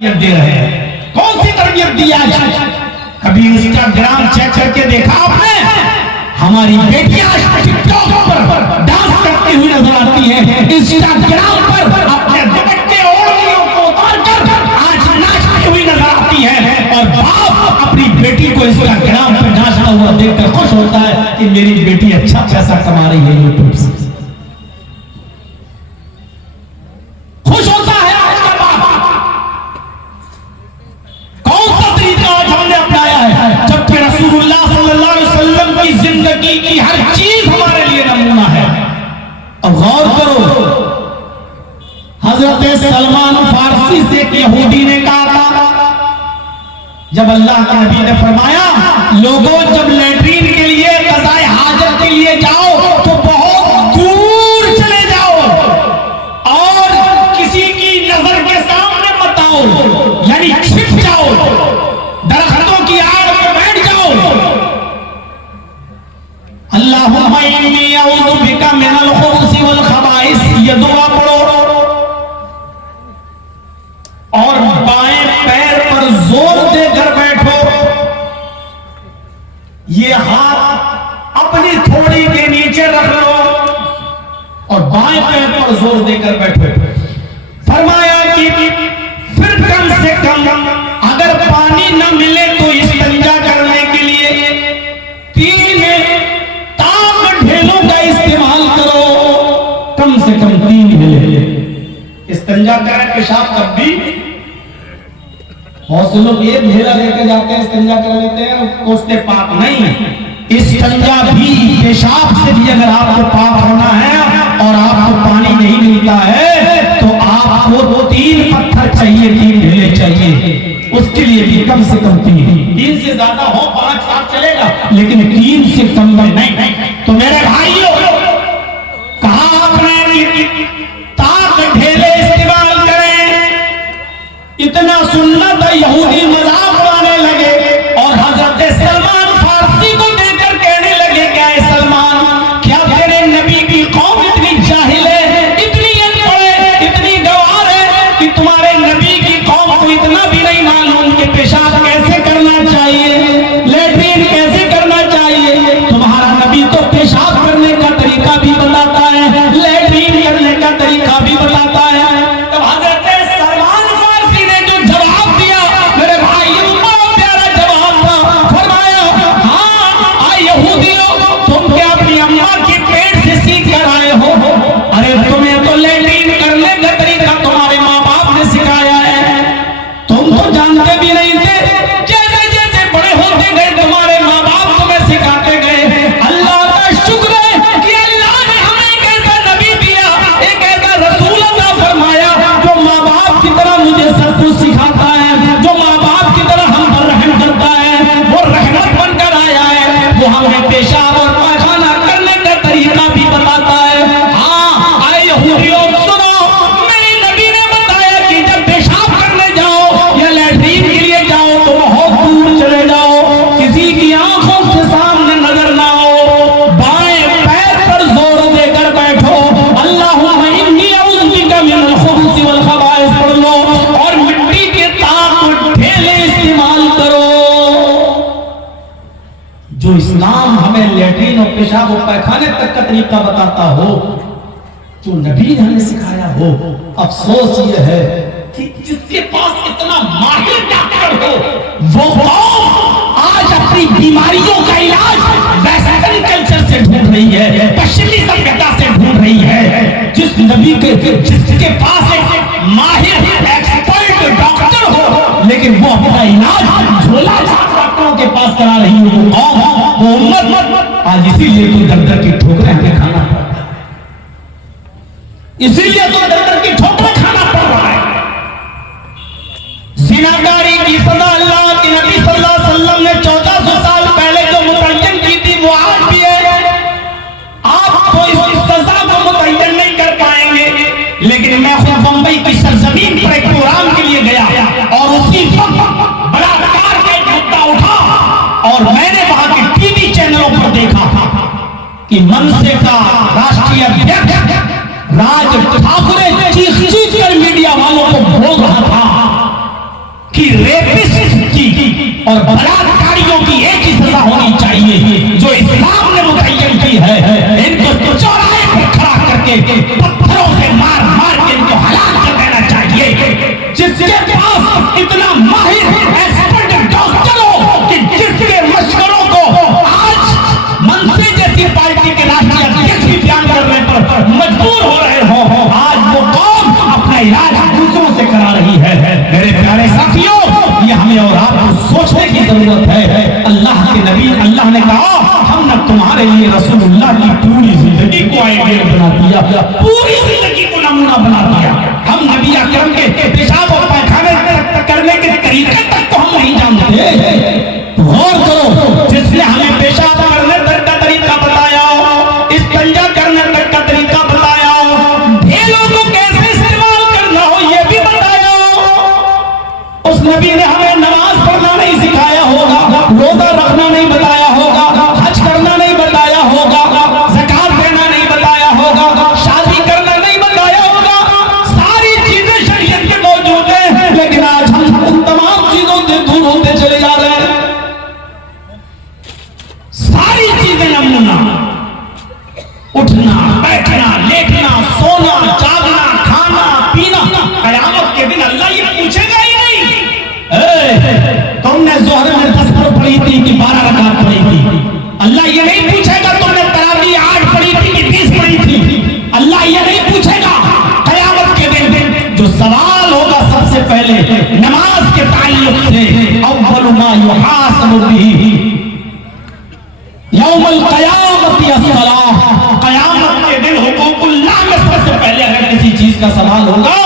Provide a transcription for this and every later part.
दे रहे हैं। कौन सी तरबियत दी आज? कभी इंस्टाग्राम चेक करके देखा आपने? हमारी बेटियां टिकटॉक पर डांस करती हुई नजर आती हैं, इंस्टाग्राम पर अपने दुपट्टे ओढ़नियों को उतारकर आज नाचती हुई नजर आती है, और बाप अपनी बेटी को इंस्टाग्राम पर नाचता हुआ देखकर खुश होता है कि मेरी बेटी अच्छा पैसा कमा रही है यूट्यूब से। खुश होता है आज का बाप। कौन सा तरीका आज हमने अपनाया है, जबकि रसूलुल्लाह सल्लल्लाहु अलैहि वसल्लम की जिंदगी की हर चीज हमारे लिए नमूना है। अब गौर करो, हजरत सलमान फारसी से एक यहूदी ने कहा था, जब अल्लाह के नबी ने फरमाया लोगों जब लैट्रीन के लिए कज़ाए हाजत के लिए जाओ तो बहुत दूर चले जाओ और किसी की नजर के सामने मत आओ, यानी छिप जाओ, दरख्तों की आड़ में बैठ जाओ। अल्लाहुम्मा इन्नी अऊज़ु बिका मिनल खुबुसी वल खबाइस, ये दुआ पढ़ो और बाएं पैर पर जोर देकर बैठो। ये हाथ अपनी थोड़ी के नीचे रख लो और बाएं पैर पर जोर देकर बैठो। फरमाया कि फिर कम से कम अगर पानी न मिले तो इस्तिंजा करने के लिए 3 ताक ढेलों का इस्तेमाल करो, कम से कम 3 ढेले। इस्तिंजा करें पेशाब तब भी बहुत से लोग एक ढेला लेकर जाते हैं, इस्तिंजा कर लेते हैं, कोसते पाक नहीं। इस्तिंजा भी पेशाब से भी अगर आपको पाक होना है और आपको पानी नहीं मिलता है तो आपको 3 पत्थर चाहिए, 3 ढेले चाहिए। उसके लिए भी कम से कम 3 से ज्यादा हो 5-7 चलेगा, लेकिन 3 से कम में नहीं। तो मेरे भाइयों, कहा आपने ताक ढेले इस्तेमाल करें, इतना सुन्नत है, यहूदी मजाक उड़ाने लगे और हजरत सलमान फारसी को देखकर कहने लगे क्या है सलमान, क्या तेरे नबी की कौम इतनी जाहिल है, इतनी अनपढ़ है, इतनी गवार है कि तुम्हारे नबी की कौम को इतना भी नहीं मालूम कि पेशाब कैसे करना चाहिए, लैट्रीन कैसे करना चाहिए। तुम्हारा नबी तो पेशाब करने का तरीका भी बताता है, लैट्रीन करने का तरीका भी बताता है। तो हजरत पेशाब और पैखाने तक का तरीका बताता हो, जो नबी ने हमें सिखाया हो। अफसोस यह है कि जिसके पास इतना माहिर डॉक्टर हो वो आज अपनी बीमारियों का इलाज वेस्टर्न कल्चर से ढूंढ रही है, पश्चिमी सभ्यता से ढूंढ रही है। जिस नबी के जिसके पास एक माहिर एक्सपर्ट डॉक्टर हो लेकिन वो अपना इलाज झोला छाप डॉक्टरों के पास करा रही हो, वो कौन? वो उम्मत। आज इसीलिए तो दर की ठोकरें हमें खाना पड़ रहा है, इसीलिए तो दर की ठोकरें खाना पड़ रहा है। जिनाकारी की सजा अल्लाह के नबी सल्लल्लाहु अलैहि वसल्लम ने 1400 साल पहले जो मुतय्यन की थी वो आज भी है। आप तो इस सजा को मुतय्यन नहीं कर पाएंगे, लेकिन मैं खुद बंबई की सरजमीन पर एक प्रोग्राम के लिए गया और उसी वक्त बलात्कार का एक मुद्दा उठा और मैंने वहां के टीवी चैनलों पर देखा कि मनसे का राष्ट्रीय अध्यक्ष राज ठाकरे चीख कर मीडिया वालों को बोल रहा था और बलात्कारियों की एक ही सजा होनी चाहिए जो इस्लाम ने मुतय्यन की है। इनको चौराहे पर खड़ा करके पत्थरों से मार मार के इनको हलाक कर देना चाहिए। जिसके पास इतना माहिर एक्सपर्ट डॉक्टर हो कि जिसके मशवरों को आज मनसे जैसी पार्टी के राष्ट्रीय अध्यक्ष भी बयान करने पर मजबूर हो रहे हो, आज वो कौम अपना इलाज दूसरों से करा रही है। मेरे प्यारे साथियों, ये हमें और आपको सोचने की जरूरत है। अल्लाह के नबी, अल्लाह ने कहा हमने तुम्हारे लिए रसूलुल्लाह की पूरी जिंदगी को आइडियल बना दिया, पूरी जिंदगी को नमूना बना दिया। हम नबी अकरम के पेशाब और पैखाने करने के तरीके तक तो हम नहीं जानते। गौर करो, जिसने हमें पेशाब करने तक का तरीका बताया, इस्तिंजा करने तक का तरीका बताया, ढेलों को कैसे इस्तेमाल करना हो ये भी बताया। उस नबी ने हमें नमाज पढ़ना नहीं सिखाया होगा, रोजा रखना नहीं बताया होगा, हज करना नहीं बताया होगा, ज़कात देना नहीं बताया होगा, शादी करना नहीं बताया होगा। सारी चीजें शरीयत में मौजूद है, लेकिन आज हम उन तमाम चीजों से दूर होते चले जा रहे हैं। सारी चीजें नमूना, उठना बैठना लेटना सोना जागना खाना पीना, कयामत के दिन अल्लाह ये पूछेगा ही नहीं तुमने जोहर में 10 पढ़ी थी कि 12 रकात पढ़ी थी। अल्लाह ये नहीं पूछेगा तुमने तरावी 8 पढ़ी थी कि 20 पढ़ी थी। अल्लाह ये नहीं पूछेगा। कयामत के दिन जो सवाल होगा सबसे पहले नमाज के ताल्लुक से, अव्वलु मा युहासबु बिही यौमुल क़यामति अस्सलाह, कयामत के दिन हुकूकुल्लाह में सबसे पहले अगर किसी चीज का सवाल होगा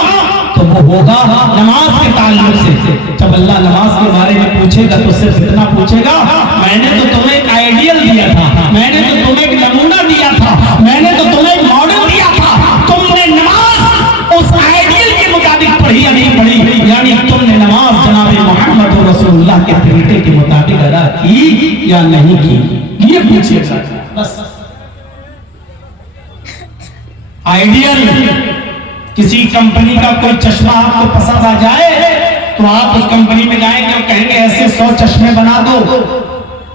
तो वो होगा नमाज के ताल्लुक से। जब अल्लाह नमाज के बारे में पूछेगा तो सिर्फ इतना पूछेगा, मैंने तो तुम्हें एक आइडियल दिया था, मैंने तो तुम्हें एक नमूना दिया था, मैंने तो तुम्हें एक मॉडल दिया था, तुमने नमाज उस आइडियल के मुताबिक पढ़ी या नहीं पढ़ी, यानी तुमने नमाज जनाब मोहम्मद रसूलुल्लाह के तरीके के मुताबिक अदा की या नहीं की, ये पूछिएगा बस। आइडियल किसी कंपनी का कोई चश्मा आपको पसंद आ जाए तो आप उस कंपनी में जाएंगे और कहेंगे ऐसे 100 चश्मे बना दो,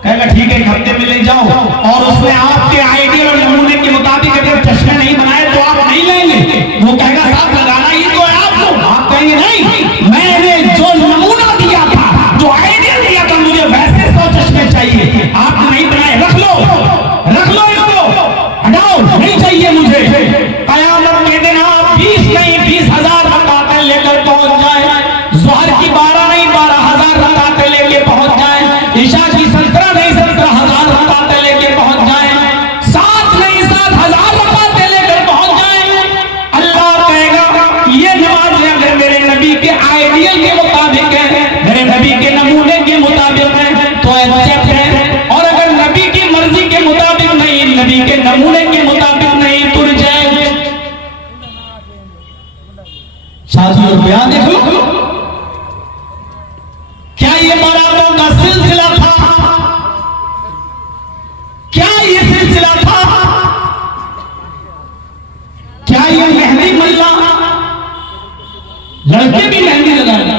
कहेगा ठीक है, एक हफ्ते में ले जाओ, और उसमें आपके आइडियल और नमूने के मुताबिक अगर चश्मे नहीं बनाए तो आप नहीं लेंगे। वो कहेगा साहब लगाना ही तो है आपको, आप कहेंगे नहीं, मैंने जो नमूना दिया था, जो आइडियल दिया था, मुझे वैसे 100 चश्मे चाहिए, आपने नहीं बनाए, रख लो इसको, हटाओ, नहीं चाहिए मुझे। कयामत के दिन आप 20 नहीं 20,000 रकातें लेकर पहुंच जाए, ज़ोहर की 12 नहीं 12,000 रकातें लेके पहुंच जाए, ईशा की 17 नहीं 17,000 रकातें लेके पहुंच जाए, 7 नहीं 7,000 रकातें लेकर पहुंच जाए। अल्लाह कहेगा ये नमाज अगर मेरे नबी के आइडियल के मुताबिक है, मेरे नबी के नमूने के मुताबिक है तो एक्सेप्ट है, और अगर नबी की मर्जी के मुताबिक नहीं, नबी के नमूने के मुताबिक नहीं तो रिजेक्ट। शादी और ब्याह देख लो, क्या ये बारातों का सिलसिला था? क्या ये सिलसिला था? क्या ये मेहंदी मल्ला, लड़के भी मेहंदी लगाना,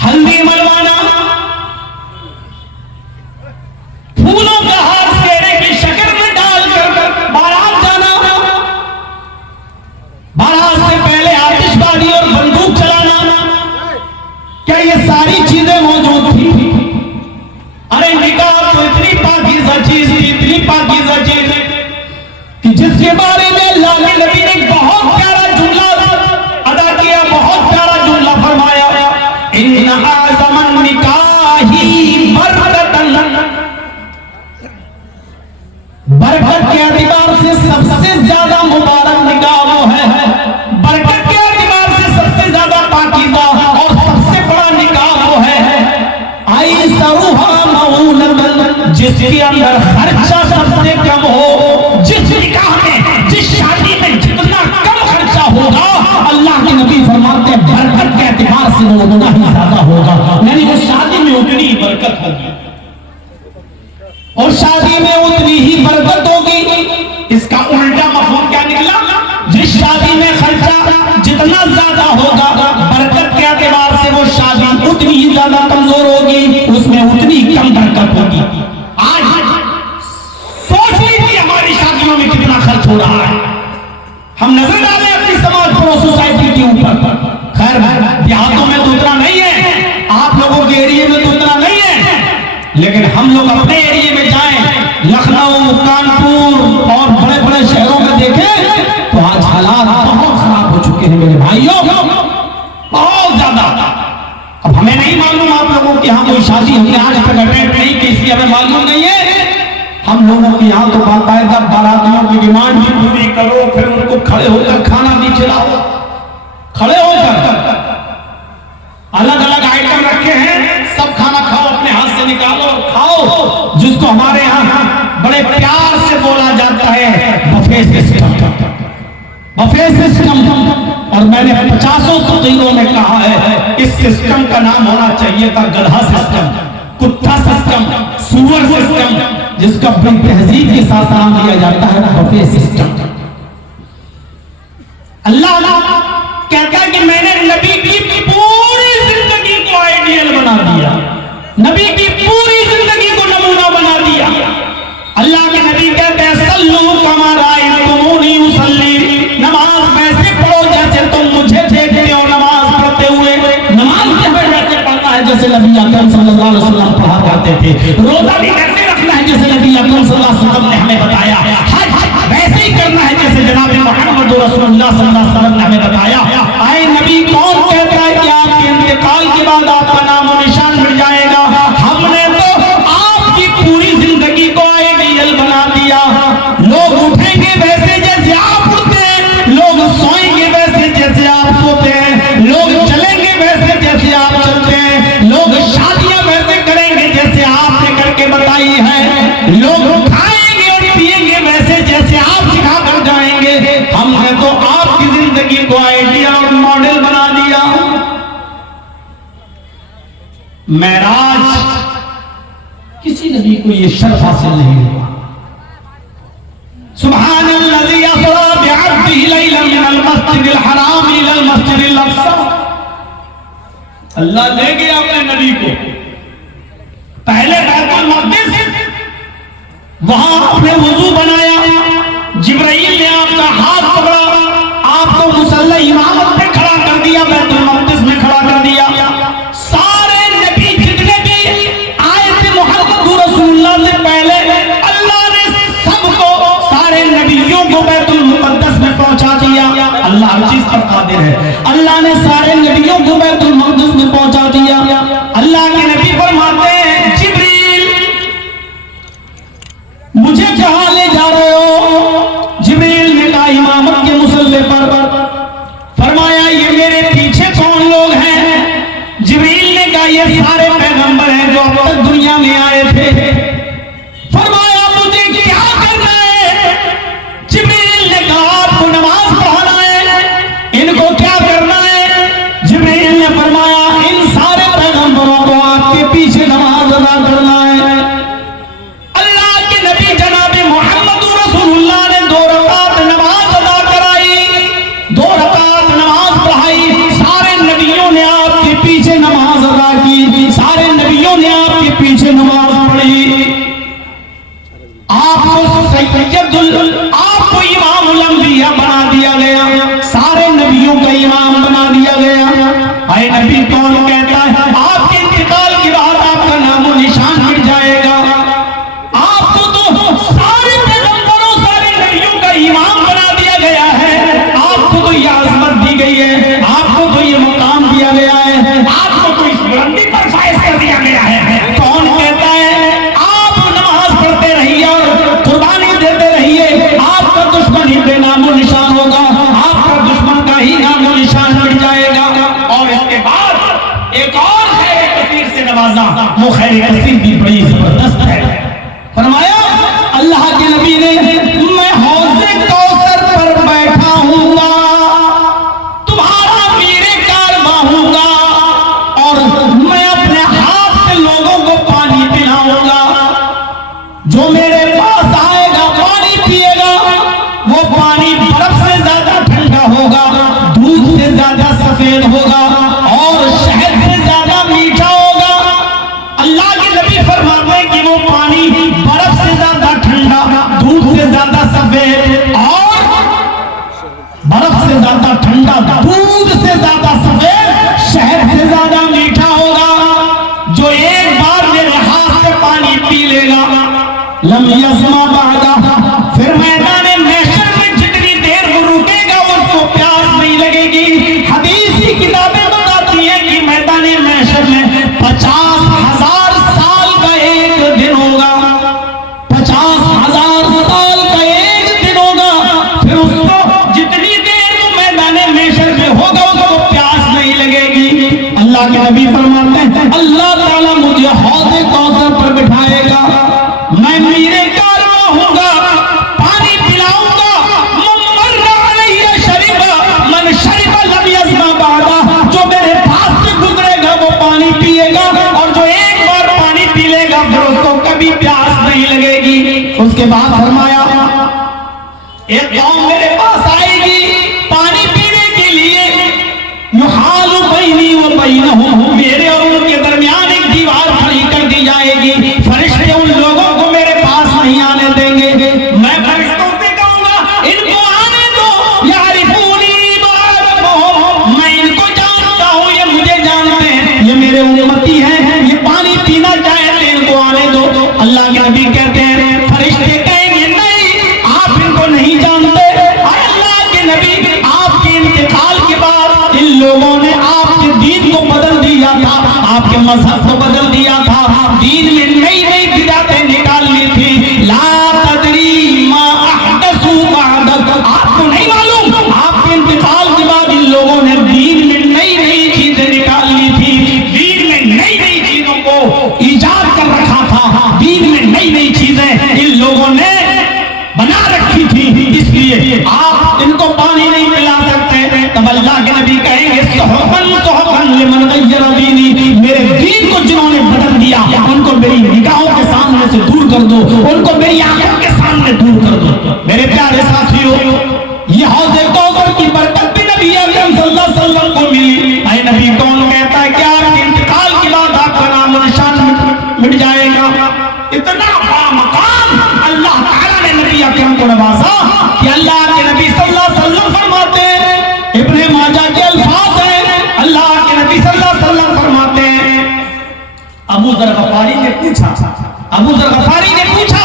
हल्दी मलवाना, फूलों का हार सेरे की शक्ल में डालकर बारात जाना, बारात से पहले आतिशबाजी और बंदूक चलाना, क्या ये सारी चीजें मौजूद थी? अरे निकाह तो इतनी पाकीज़ा चीज थी, इतनी पाकीज़ा चीज कि जिसके बारे में अल्लाह के नबी ने बहुत प्यारा जुमला अदा किया, बहुत प्यारा जुमला फरमाया, इन्ना आज़मन निकाही बरकतन, बरकत के एतबार से सबसे ज्यादा मुबारक निकाह वो है, बरकत के एतबार से सबसे ज्यादा पाकीज़ा और सबसे बड़ा निकाह वो है, आई सरुहा मऊनतन, जिसके अंदर खर्चा सबसे कम हो। जिस निकाह में, जिस शादी में जितना कम खर्चा होगा, अल्लाह के नबी फरमाते हैं बरकत के एतबार से वो उतना ही ज्यादा होगा, यानी वो शादी में उतनी ही बरकत होगी और शादी में उतनी ही बरकत होगी। इसका उल्टा मफहूम क्या निकला? जिस शादी में खर्चा जितना ज्यादा होगा, बरकत के एतबार से वो शादी उतनी ही ज्यादा लेकिन हम लोग अपने एरिया में जाएं, लखनऊ, कानपुर और बड़े बड़े शहरों में देखें तो आज हालात बहुत खराब हो चुके हैं मेरे भाइयों, बहुत ज्यादा। अब हमें नहीं मालूम आप लोगों के यहाँ कोई शादी हमने आज तक अटेंड नहीं की, इसलिए हमें मालूम नहीं है। हम लोगों के यहाँ तो बाकायदा बारातियों की डिमांड भी पूरी करो, फिर उनको खड़े होकर खाना भी खिलाओ, खड़े होकर अलग अलग आइटम रखे हैं, सब खाना खाओ, अपने हाथ से निकालो और खाओ, जिसको हमारे यहाँ बड़े प्यार से बोला जाता है बफे सिस्टम, बफे सिस्टम। और मैंने 50 तकरीरों में कहा है इस सिस्टम का नाम होना चाहिए था गधा सिस्टम, कुत्ता सिस्टम, सुअर सिस्टम, जिसका बड़ी तहजीब के साथ नाम दिया जाता है बफे सिस्टम। अल्लाह कहता है कि मैंने नबी की पूरी जिंदगी को आइडियल बना दिया, नबी की पूरी जिंदगी को नमूना बना दिया। अल्लाह के नबी कहते हैं सल्लू कमा रायतुमूनी उसल्ली, नमाज वैसे पढ़ो जैसे तुम मुझे देखते हो नमाज पढ़ते हुए। नमाज वैसे पढ़ना है जैसे नबी अकरम सल्लल्लाहु अलैहि वसल्लम पढ़ा करते थे, रोजा भी वैसे रखना है जैसे नबी अकरम सल्लल्लाहु अलैहि वसल्लम ने हमें बताया, हज वैसे ही करना है जैसे जनाब मोहम्मद रसूलुल्लाह सल्लल्लाहु अलैहि वसल्लम ने हमें बताया। आए नबी कौन कहता है कि आपके इंतकाल के बाद आपका नाम और निशान मिट जाएगा? हमने तो आपकी पूरी जिंदगी को आइडियल बना दिया। लोग उठेंगे वैसे जैसे आप उठते हैं, लोग सोएंगे वैसे जैसे आप सोते हैं, लोग चलेंगे वैसे जैसे आप चलते हैं, लोग शादियां वैसे करेंगे जैसे आपने करके बताई है, लोग खाएंगे और पिएंगे वैसे जैसे आप सिखा कर जाएंगे। हमने तो आपकी जिंदगी को आइडियल और मॉडल बना दिया। मेराज किसी नबी को ये शर्फ हासिल नहीं हुआ। सुब्हानल्लज़ी असरा बिअब्दिही लैलन मिनल मस्जिदिल हराम इलल मस्जिदिल अक़सा। अल्लाह ले गया अपने नबी को पहले बैतुल मक़दिस, वहां आपने वुजू बनाया, जिब्राइल ने आपका हाथ पकड़ा, आपको मुसल्ला इमामत पे खड़ा कर दिया, बैतुल मक़दिस में खड़ा कर दिया। सारे नबी जितने भी आए थे मोहम्मद रसूलुल्लाह से पहले, अल्लाह ने सबको, सारे नबियों को बैतुल मुक़द्दस में पहुंचा दिया। अल्लाह हर चीज पर कादिर है। अल्लाह ने सारे नबियों को बैतुल मक़द्दस में पहुंचा दिया। अल्लाह के नबी फरमाते हैं जिब्रील मुझे कहां ले जा रहे हो? जिब्रील ने कहा इमामत के मुसल्ले पर। फरमाया ये मेरे पीछे कौन लोग हैं? जिब्रील ने कहा ये सारे पैगंबर हैं जो अब तक दुनिया में आए थे। फरमाया मुझे क्या करना है? जिब्रील ने कहा आपको नमाज पढ़ाना है। इनको क्या करना है? जिब्रील ने फरमाया इन सारे पैगंबरों को आपके पीछे नमाज अदा करना है। अल्लाह के नबी जनाब मोहम्मद रसूलुल्लाह ने 2 रकात नमाज अदा कराई, 2 रकात नमाज पढ़ाई। सारे नबियों ने आपके पीछे नमाज अदा की, सारे नबियों ने आपके पीछे नमाज पढ़ी। आपको इमामुल अंबिया बना दिया गया, सारे नबियों का इमाम बना दिया गया। आए नबी कौन कहता है आपके इंतकाल के बाद आपका नामो निशान मिट जाएगा? आपको तो सारे पैगंबरों, सारे नबियों का इमाम बना दिया गया है। आपको तो ये आज़मत दी गई है, आपको तो ये मुकाम दिया गया है, आपको तो इस बुलंदी पर फाइज कर दिया गया है। कौन कहता है आप नमाज पढ़ते रहिए और कुर्बानी देते रहिए, आपका दुश्मन ही बेनामो निशान होगा, आपका दुश्मन का ही नामो निशान मिट जाएगा। और इसके बाद एक और खैर कसीर से नवाजा, वो खैर कसीर भी बड़ी जबरदस्त है। फरमाया अल्लाह के नबी ने मैं हौज़े कौसर पर बैठा हूँगा, तुम्हारा मीरे कारवा हूँगा और मैं अपने हाथ से लोगों को पानी पिलाऊंगा। जो मेरे पास आएगा पानी पिएगा, वो पानी बर्फ से ज्यादा ठंडा होगा, दूध से ज्यादा सफेद होगा और शहद से ज्यादा मीठा होगा। अल्लाह के नबी फरमाते हैं कि वो पानी बर्फ से ज्यादा ठंडा, दूध से ज्यादा अल्लाह के नबी फरमाते हैं अल्लाह ताला मुझे हौज़े कौसर पर बिठाएगा, मैं मीरे कारवां होऊंगा, पानी पिलाऊंगा, मर्रा अलैहि शरीबा मन शरीबा लम यज़मा बादा, जो मेरे पास से गुजरेगा वो पानी पिएगा और जो एक बार पानी पी लेगा फिर उसको कभी प्यास नहीं लगेगी। उसके बाद फरमाया एक कौम मेरे पास आएगी पानी पीने के लिए, युहालु बैनी व बैनहुम, मेरे और उनके दरमियान एक दीवार खड़ी कर दी जाएगी। फरिश्ते उन लोगों को मेरे पास नहीं आने देंगे, मैं फरिश्तों से कहूंगा इनको आने दो, यारिफूनी बारकुम, मैं इनको जानता हूं, ये मुझे जानते हैं, ये मेरे उम्मती हैं, ये पानी पीना चाहते हैं, इनको आने दो। अल्लाह के नबी कहते हैं फरिश्ते कहेंगे नहीं आप इनको नहीं जानते। अल्लाह के नबी आपके इंतकाल के बाद इन लोगों ने आपके दीन को बदल दिया था, आपके मजहब को बदल दिया था, दीन में नई नई बिदातें निकाल ली थी। ला तदरी मा अहदसू बअदक, आपको नहीं मालूम आपके इंतकाल के बाद इन लोगों ने दीन में नई नई चीजें निकाल ली थी, दीन में नई नई चीजों को ईजाद कर रखा था, दीन में नई नई चीजें इन लोगों ने बना रखी थी, इसलिए आप इनको पानी नहीं पिला सकते। तब अल्लाह के नबी कहेंगे सुहबन सुहबन लिमन गय्यर दीनी, मेरे दीन को जिन्होंने बदल दिया उनको मेरी निगाहों के सामने से दूर कर दो, उनको मेरी आंखों के सामने दूर कर दो। मेरे प्यारे साथियों, ये हौज़े कौसर की बरकत भी नबी अकरम सल्लल्लाहु अलैहि वसल्लम को मिली। ऐ नबी कौन कहता है कि आपके इंतकाल के बाद आपका नाम और निशान मिट जाएगा। इतना बड़ा मकाम अल्लाह ताला ने नबी अकरम को नवाजा कि अल्लाह के नबी सल्लल्लाहु अलैहि वसल्लम फरमाते हैं, इब्ने माजा के अल्फाज हैं, अल्लाह के नबी सल्लल्लाहु अलैहि वसल्लम फरमाते हैं, अबू ज़र गफारी ने पूछा, अबू ज़र गफारी ने पूछा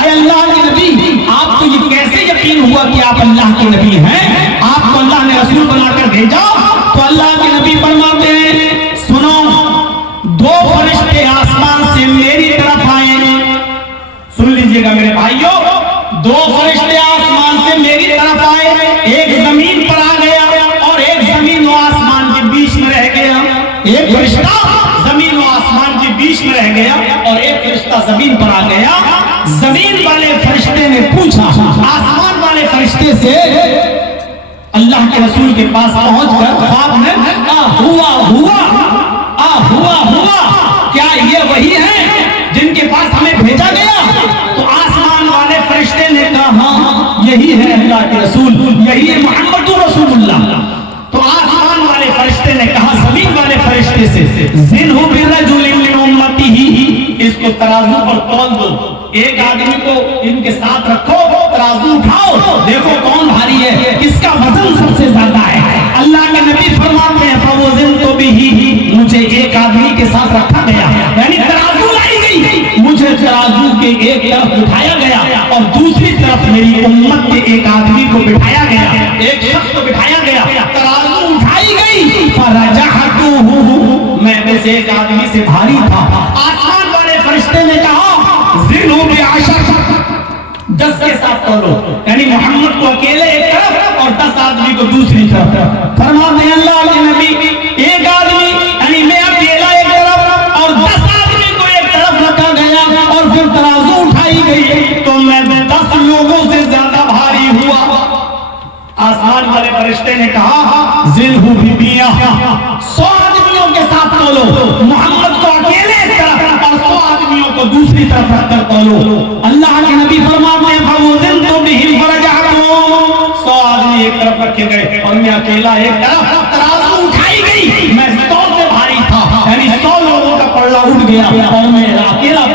आए अल्लाह के नबी आपको ये कैसे यकीन हुआ कि आप अल्लाह के नबी हैं, आपको अल्लाह ने रसूल बनाकर भेजा? तो अल्लाह के नबी फरमाते हैं सुनो, दो फरिश्ते आसमान से मेरी तरफ आए, सुन लीजिएगा मेरे भाइयों, दो फरिश्ते आसमान से मेरी तरफ आए, एक जमीन पर आ गया और एक जमीन और आसमान के बीच में रह गया। एक फरिश्ता जमीन और आसमान के बीच में रह गया और एक फरिश्ता जमीन पर आ गया। जमीन वाले फरिश्ते ने पूछा आसमान वाले फरिश्ते से, अल्लाह के रसूल के पास पहुंचकर ख्वाब में हुआ हुआ हुआ हुआ, क्या ये वही है जिनके पास हमें भेजा गया? तो आसमान वाले फरिश्ते ने कहा हाँ यही है अल्लाह के रसूल, यही है मोहम्मद रसूलुल्लाह। तो आसमान वाले फरिश्ते ने कहा जमीन वाले फरिश्ते से ज़िन्हु बिरजुलिन मिन उम्मतिही, इसको तराजू पर तौल दो, एक आदमी को इनके साथ रखो, तराजू उठाओ, देखो कौन भारी है, किसका वजन सबसे ज्यादा है। अल्लाह के नबी फरमाते हैं फवज़नतु बिही, मुझे एक आदमी के साथ रखा गया, यानी तराजू लाई गई, मुझे तराजू के एक तरफ उठाया गया और दूसरी तरफ मेरी उम्मत के एक आदमी को बिठाया गया, एक शख्स को बिठाया गया, तराजू उठाई गई, फरजहतुहु, मैं में से एक आदमी से भारी था। आसमान वाले फरिश्ते ने कहा ज़िन्हु बिअशर, 10 के साथ तौलो, यानी मोहम्मद को अकेले एक तरफ और 10 आदमी को दूसरी तरफ। फरमाते हैं अल्लाह के नबी एक आदमी यानी मैं अकेला एक तरफ और 10 आदमी को एक तरफ रखा गया और फिर तराजू उठाई गई तो मैं 10 लोगों से ज्यादा भारी हुआ। आसमान वाले फरिश्ते ने कहा ज़िन्हु बिमिया, 100 आदमियों के साथ तौलो, मोहम्मद को अकेले एक तरफ और 100 आदमियों को दूसरी तरफ रखकर तौलो। अल्लाह के नबी फरमाते हैं फवज़नतु बिही फरजअतुहु, 100 आदमी एक तरफ रखे गए और मैं अकेला एक तरफ, तराजू उठाई गई, मैं 100 से भारी था, यानी 100 लोगों का पल्ला उठ गया और मैं अकेला